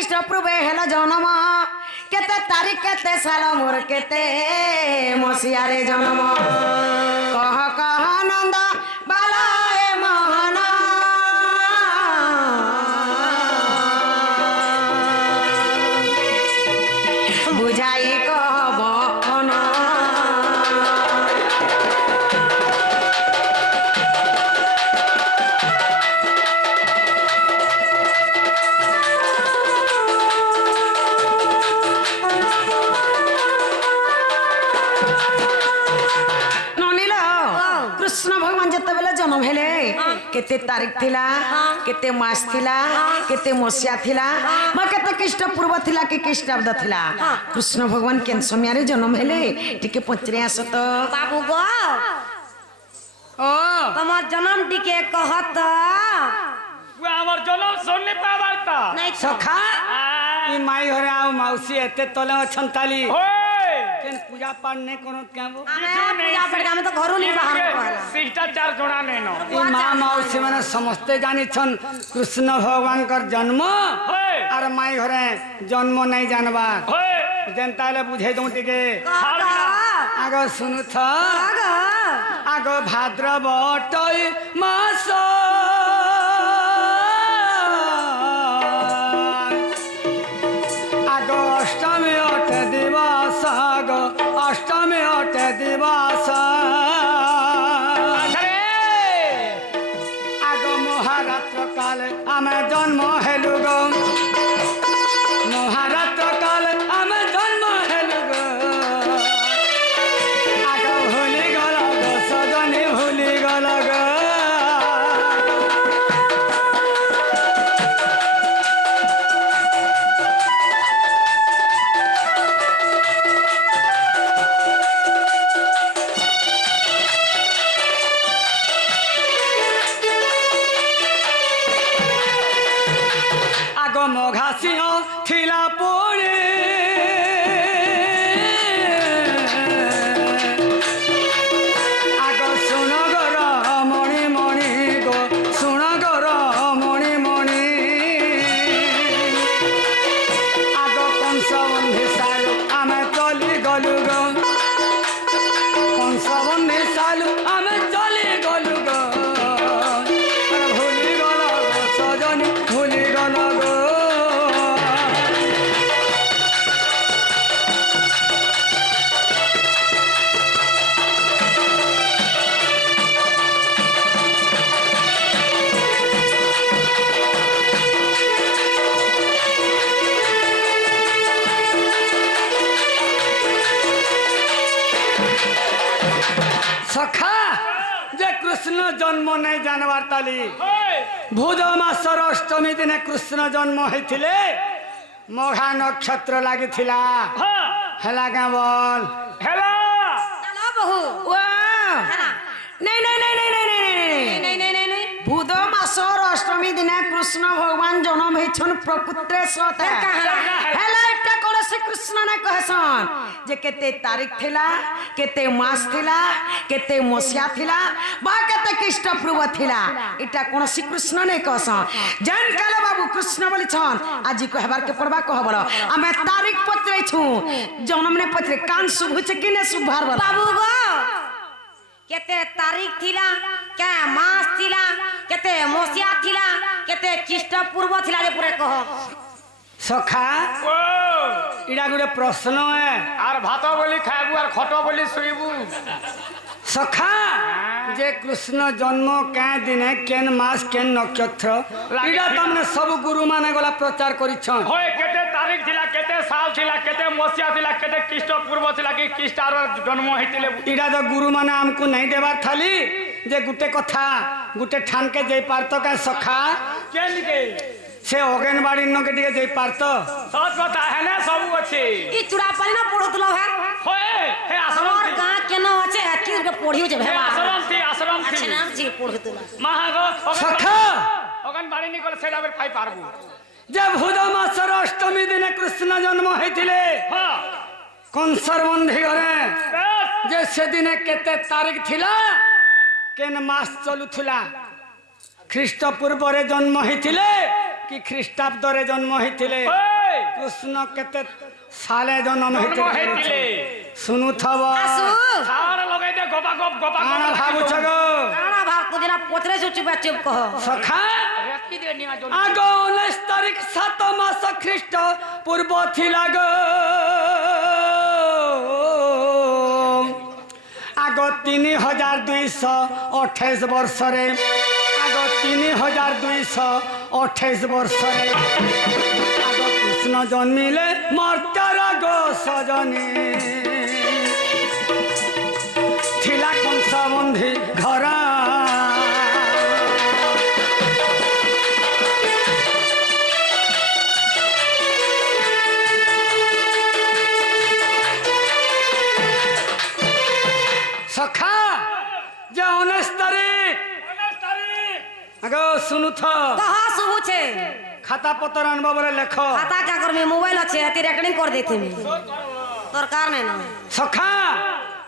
कृष्ण पूर्वे hello जन्म केते तारीख केते साल मोर केते मसियारे जन्म कह कह नंद बाला ए मोहन बुझाई कहब कौन कृष्ण भगवान जिते बेले जन्म हेले केते तारीख थिला केते मास थिला केते मसिया थिला मा केते कृष्ण पूर्व थिला कि कृष्णाब्द थिला कृष्ण भगवान केन समय रे जन्म हेले टिके पचरे आस तो बाबू गो ओ तमर जन्म टिके कहत हमर जन्म सुनने पावरता नहीं सखा ई माई घरे आओ मौसी एते तले छंताली केन पूजा पाठ ने कोनो केबो पूजा पड़गा में तो घरो नहीं बाहर कहला शिष्टाचार जोड़ा लेनो ई मां मौसी माने समस्ते जानि छन कृष्ण भगवान कर जन्म और माई घरे जन्म नहीं जानबा जनताले बुझे दउ टिके आगो सुनु छ आगो भाद्रवटै मास अष्टमी अठ दिवस अष्टमी अठ दिवस आग महारात्र काल आम जन्म हेलु गो महारात्र काल आम जन्म हेलु गो आग भूली गल गो सजनी भूली गल गो मघासिंह थिला पड़े आग सुन गर मणि मणि गो सुन गर मणि मणि आग कंस बंधी सालु आम चली गलु गो कंस बंधी सालु आम चली गलु गो भूली गल गो सजनी भूली गल गो सखा जे कृष्ण जन्म नहीं जानवार ताली भूज मासर अष्टमी दिन कृष्ण जन्म होइथिले मघा नक्षत्र लागि थिला हेला का बोल हेला चलो बहू वाह नहीं नहीं नहीं नहीं नहीं नहीं नहीं नहीं नहीं भूद मासर अष्टमी दिन कृष्ण भगवान जन्म हेछन प्रकृति सत हेला एटा कोन से कृष्ण ने कहसन जे केते तारीख थिला केते मास थिला केते मसिया थिला बा केते कृष्ण पूर्व थिला एटा कोन से कृष्ण ने कहसन जन काल बाबू कृष्ण बोली छन आज कहबार के पड़बा कहबर हमें तारीख पत्रे छु जन्म ने पत्रे कान शुभ छ किने शुभार बाबू गो केते तारीख थिला क्या मास थिला केते मसिया थिला केते कृष्ण पूर्व थिला जे पूरे कह सखा इडा गुडे प्रश्न है आर भात बोली खाबू आर खटो बोली सुइबू सखा जे कृष्ण जन्म क्या दिन केन मास केन नक्षत्र इडा तमने सब गुरु माने गला प्रचार करिछन होय केते तारीख थिला केते साल थिला केते मसिया थिला केते कृष्ण पूर्व थिला कि कृष्ण जन्म हेतिले इडा तो गुरु माने हमको नहीं देबार थाली जे गुटे कथा गुटे ठान के जे पारत का सखा केन के से अगनबाड़ी न के दिए जे पारत सच कथा है ना सब अछि ई चुड़ा पानी ना पढ़तलो है होए हे आश्रम और का केनो अछि अति के पढ़ियो जे भेबा आश्रम थी अच्छा नाम जी पढ़तलो महागो सखा अगनबाड़ी निकल सेला बेर पाई पारबू जब हुदा मासर अष्टमी दिन कृष्ण जन्म हेतिले हां कंसर बंधी घरे जे से दिन केते तारीख थिला केन मास चलुथुला ख्रीष्ट पूर्व रे जन्म हेतिले কি খ্রিস্টাব্দরে জন্ম হইଥିଲେ কৃষ্ণ কেতে সালে জন্ম হইଥିଲେ শুনুথব আসু সার লগাই দে গবা গপ গবা কাণ ভাবুছ গো কাଣା ভাব কুদিনা পত্রে চুপ চুপ কহ সখা রেকি দে নিয়া জল আগ 19 তারিখ 7 মাস খ্রিস্ট পূর্ব থিলা গো আগ 3228 বর্ষরে আগ 3228 বর্ষরে আগ কৃষ্ণ জন্মিলে মর্ত্যার গো সজনী থিলা কংসবন্ধী ঘরা সখা যে 19 তারিখ আগে শুনুথ কহা শুভুছে খাতা পত্র আনব বলে লেখ খাতা কাগজ মে মোবাইল আছে এতে রেকর্ডিং করে দেথিমি দরকার নাই না সখা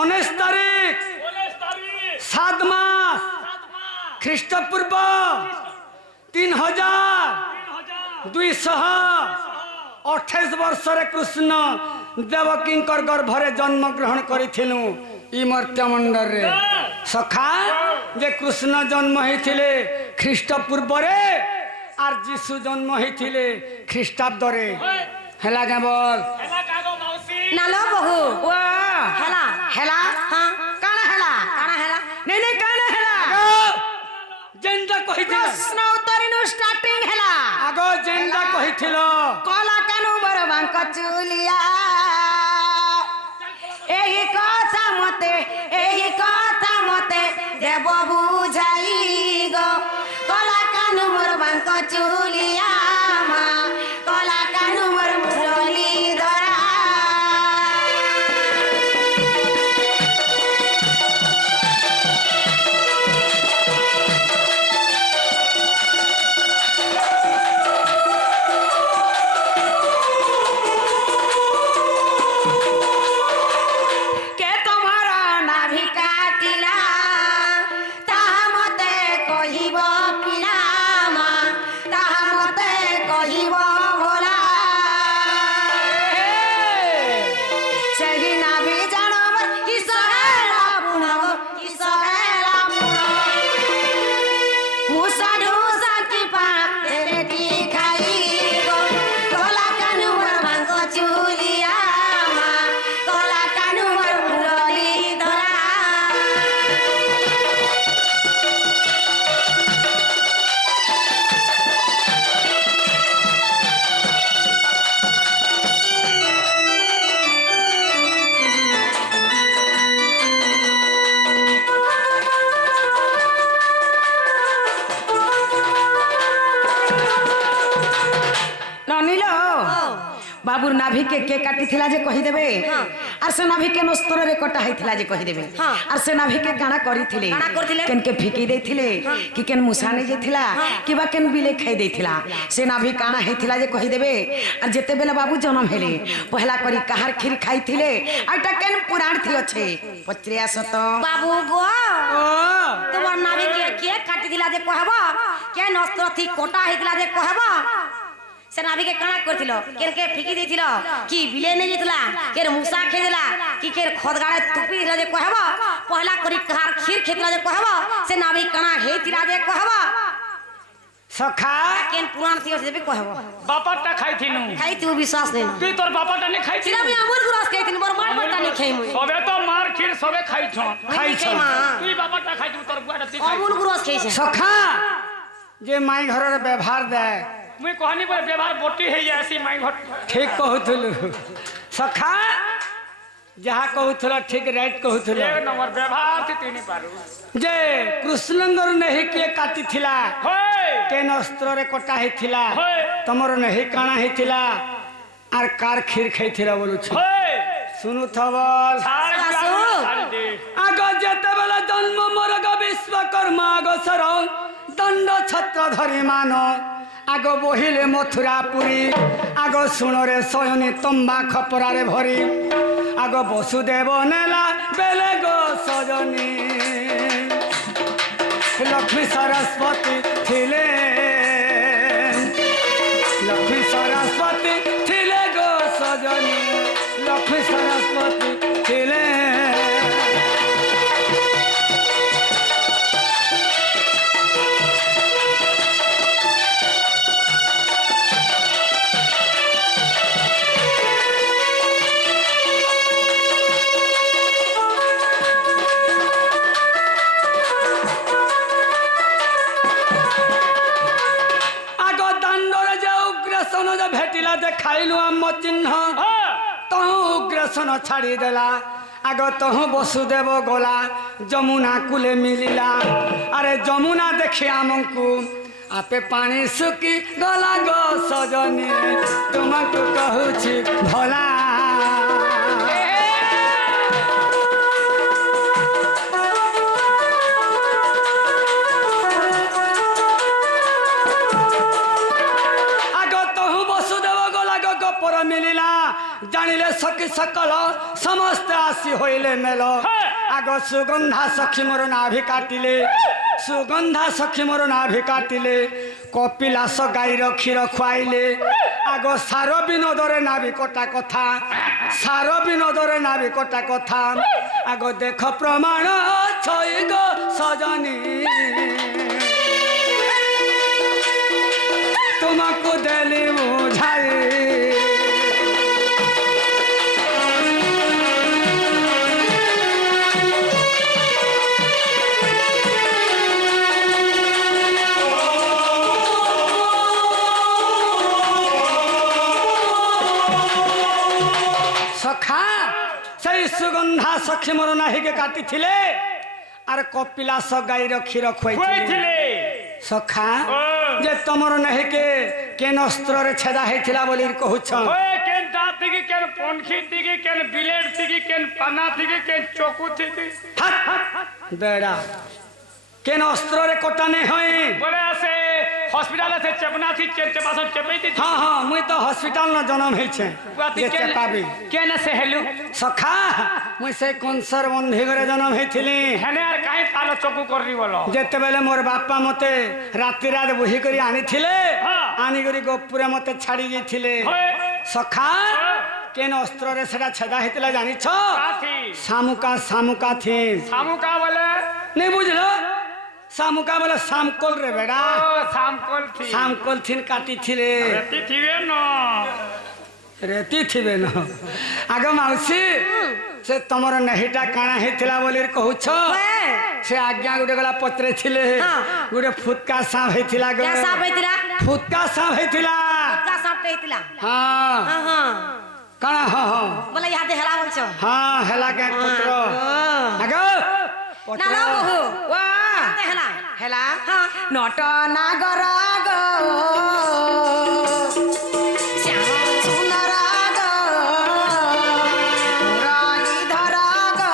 19 তারিখ 7 মাস খ্রিস্টপূর্ব 3228 বর্ষরে কৃষ্ণ দেবকীঙ্কর গর্ভরে জন্মগ্রহণ করিছিলু ই মর্ত্যমণ্ডলে সখা যে কৃষ্ণ জন্ম হয়েছিলে খ্রিস্টপূর্বরে আর যিশু জন্ম হয়েছিলে খ্রিস্টাব্দরে হেলা কেবল এলা কাগো মাউসি নালো বহু ওয়া হেলা হেলা হ্যাঁ কাଣା হেলা কাଣା হেলা নেই নেই কাଣା হেলা যেনটা কহিছিল প্রশ্ন উত্তরিনু স্টার্টিং হেলা আগ যেনটা কহিছিল কলা কানু বড় বাঙ্ক চুলিয়া এই কথা মতে দেব বুঝাই গো কলা কানু মোর বাঙ্ক চুলিয়া মা কলা কানু মোর মুরলি ধরা কে তোমার নাভি কাটিলা তাহা মতে কহিব পিলা মা তাহা মতে কহিব ভোলা সেই নাভি জানব কিস হেলা পুনব কিস হেলা পুনব মুসা ঢুসা কি পাক তেরে কি খাই গো কলা কানু মোর ভাঙ্গ চুলিয়া মা কলা কানু মোর মুরলি ধরা ননিল বাবুর নাভিকে কে কাটিছিলা যে কহিদেবে আর সে নাভিকে নস্তরে কটা হইছিলা যে কহিদেবে আর সে নাভিকে কাଣା করিছিলে কাଣା কৰিଥିଲେ? কেনকে ফিকি দেইছিলে কি কেন মুসা নেই যেছিলা কিবা কেন বিলে খাই দেইছিলা সে নাভি কাଣା হইছিলা যে কহিদেবে আর যেতেবেলে বাবু জন্ম হেলে পহলা করি কাহার ক্ষীর খাইছিলে আর এটা কেন পুরাণ থি আছে পচরে আসত বাবু গো ও তোমার নাভি কে কাটি দিলা যে কহব কে নস্ত্র থি কোটা হইতিলা যে কহব সে নাভিকে কাଣା করছিল কেনকে ফিকি দিয়েছিল কি বিলে নেই যেতলা কের মুসা খেয়ে দিলা কি কের খদগাড়ে তুপি দিলা যে কহব পহলা করি কাহার ক্ষীর খেতিলা যে কহব সে নাভি কাଣା হেইতিলা যে কহব সখা কেন পুরাণ থি আছে কহব বাপাটা খাইছিনু খাই তুই বিশ্বাস নেই তুই তোর বাপাটা নে খাইছিস চিরা আমি আমুল গুরাস খাইতিন বড় মার মারটা নি খাই মুই সবে তো মার ক্ষীর সবে খাইছ খাইছ তুই বাপাটা খাইছু তোর বুয়াটা তুই খাইছ আমুল গুরাস খাইছে সখা যে মাই ঘরের ব্যবহার দেয় মুই কহানি বলে ব্যবহার বটি হই যাসি মাই ঘর ঠিক কহুথুলু সখা যাহা কহুথুল ঠিক রাইট কহুথুল এক নম্বর ব্যবহার তুই নি পারু যে কৃষ্ণঙ্গর নেহি কিଏ কাটিଥିଲା হই কেন অস্ত্ରରେ কଟା ହେଇଥିଲା ହଏ ତମର ନେହି କାଣା ହେଇଥିଲା আর কার ক্ষীর খাইଥିଲା বলুছ হই শুনুথব ছাড় শাশু। ছাড় দে আগ যেতেবেলে জন্ম মরগ বিশ্বকর্মা আগসর দণ্ড ছত্র ধরি মান আগ বহিলে মথুরা পুরী আগ শুণরে শয়নী তম্বা খপরারে ভরি আগ বসুদেব নেলা বেলে গো সজনী লক্ষ্মী সরস্বতী ଥିଲେ ଲକ୍ଷ୍ମୀ ସରସ୍ୱତୀ ଥିଲେ। भेटिला देखाइलु आम चिन्ह तहु उग्रसन छाड़ीदेला आग तहु वसुदेव गला जमुना कूले मिलिला। अरे जमुना देखी आमको आपे पानी सुखी गला गो सजनी तुमको कहूची भला। मिलिला जानिले सखी सकल समस्त आसी होइले मेल। आग सुगंधा सखी मोर नाभि काटिले सुगंधा सखी मोर नाभि काटिले कपिलास गाईर क्षीर खुआइले। आग सार विनोदरे नाभि कटा कथा सार विनोदरे नाभि कटा कथा आग देख प्रमाण छई गो सजनी तुमको देली बुझाई। सखा से सुगंधा सखी मोर नाही के काटी थिले आर कपिलास गाईर क्षीर खुआइथिले। सखा जे तमर नाही के अस्त्र रे छेदा हेथिला बोली कहूछ ओए केन दांत की केन पनखी की केन ब्लेड की केन पन्ना की केन चोकू की बेड़ा केन अस्त्र रे कटा नहीं होई बोले से हॉस्पिटल से चपना थी चेपास चपई थी। हां हां मुई तो हॉस्पिटल न जन्म है छे जे चेपाबी केन से हेलु सखा मुई से कंसर बंधी करे जन्म हेथिली। हेने यार काहे तालो चोकू कररी बोलो जेते बेले मोर बापा मते राति रात बही करी आनी थिले आनी करी गोपुरे मते छाड़ी गईथिले। सखा केन अस्त्र रे सेटा छेदा हेतिला जानि छ सामुका सामुका थी सामुका बोले नहीं बुझलो सामुका बोले सामकोल रे बेड़ा सामकोल थीन काटी थिले रेती थिबे न। आग माउसी से तमर नहीटा काना हेतिला बोली कहूछ से आज्ञा गुटे गला पत्रे थिले गुटे फुटका सांप हेतिला ग सांप हेतिला फुटका सांप हेतिला फुटका सांप हेतिला। हां हां हां काना हां हां बोले यहाँ दे हेला बोलछ हां हेला के पुत्र आग ना लो बहु वाह हेला हेला नट नागर गो श्याम सुंदर गो मुरलीधर गो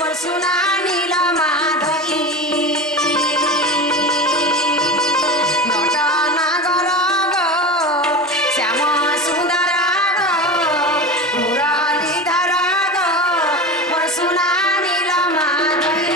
परशुना नील माधवी नट नागर गो श्याम सुंदर गो मुरलीधर गो परशुना नील माधवी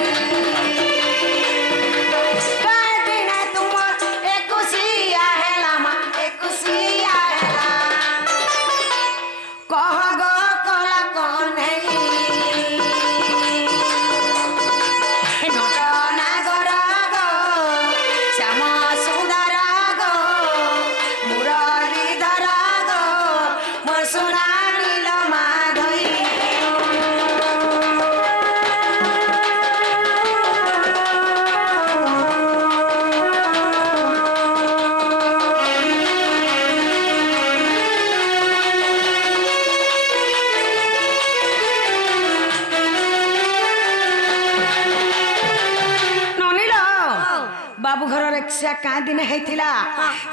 बाबू घर रिक्शा का दिन हेतिला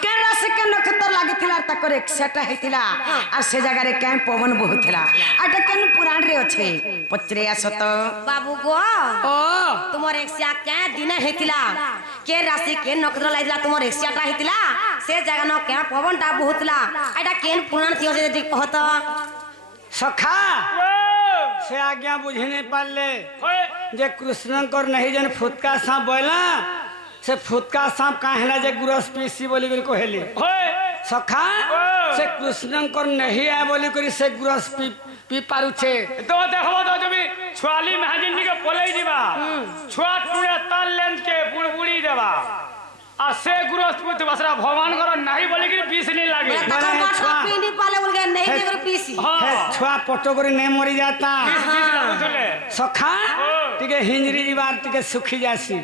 के राशि के नक्षत्र लागिथिला तकर रिक्शाटा हेतिला आ से जगह रे के पवन बहुथिला आटा केन पुराण रे अछि पचरे आसत बाबू गो ओ तुमर रिक्शा के दिन हेतिला के राशि के नक्षत्र लागिला तुमर रिक्शाटा हेतिला से जगह न के पवनटा बहुतला आटा केन पुराण थियो जे कहत सखा से आज्ञा बुझी नहीं पाले जे कृष्णकर नहीं जन फुटका सांप बोला से फुटका सांप काहेला जे गुरस पीसी बोली करी कहली सखा से कृष्णकर नहीं है बोली करी से गुरस পি পারুছে তো দেখো তো তুমি ছুয়ালি মেহাজিনকে বলেই দিবা ছুয়া টুড়ে তার লেনকে বুড়বুড়ি দেবা আর সে গুরুস্পতি বাসরা ভগবান কর নাই বলে কি বিষ নি লাগে तका माथा पिंडी पाले बोल के नहीं देकर पीसी হে ছুয়া পট করে নে মরি যাতা বিষ লাগুଥିଲେ সখা টিকে হিঞ্জরি যাবার টিকে সুখী যাসি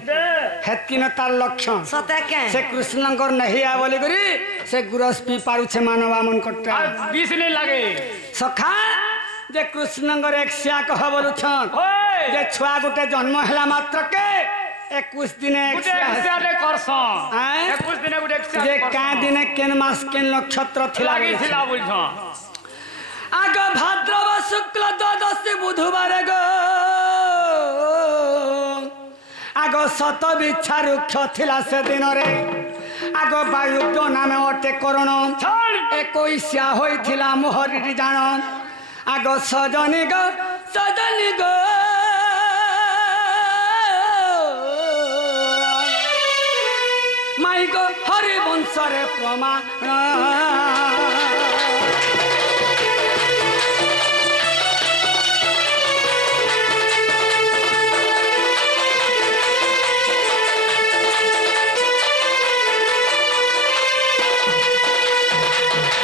হেতকিন তার লক্ষণ सते के সে কৃষ্ণঙ্কর নহিয়া বলি করি সে গুরস পি পারুছে মানবা মন কটা আর বিষ নি লাগে সখা যে কৃষ্ণঙ্কর একশিয়া কহ বলুছন ওই যে ছুয়া গোটে জন্ম হেলা মাত্রকে 21 দিনে গুটে একশিয়া এক্সিয়াতে করছ আঁ? 21 দিনে গুটে যে এক্সিয়াতে কা দিনে কেন মাস কেন নক্ষত্র থিলা লাগিছিলা বলছ আগ ভাদ্রব শুক্ল দ্বাদশী বুধবার গো আগ শত বিচ্ছা রুক্ষ থিলা সেদিনরে আগ বায়ুব্য নামে অটে করণ ছাড় 21 হইছিলা মোহরি জাণ আগ সজনী গো সজনী গো মাই গো হরি বংশরে প্রমাণ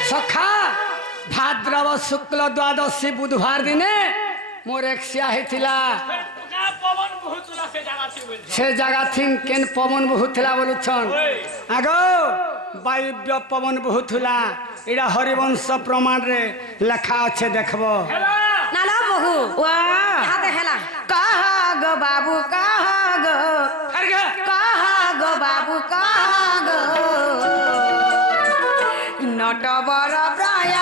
সখা ভাদ্রব শুক্ল দ্বাদশী বুধবার দিনে মোর একশিয়া হয়েছিলা পবন বহুতুলা সে জায়গাতে বলছ সে জায়গা থিন কেন পবন বহুতলা বলুছন আগ বায়ুব্য পবন বহুতলা এটা হরিবংশ প্রমাণ রে লেখা আছে দেখব ना लो बहु वाह हाथे हेला कहा गो बाबू कहा गो कहा गो बाबू कहा गो नट बर प्राय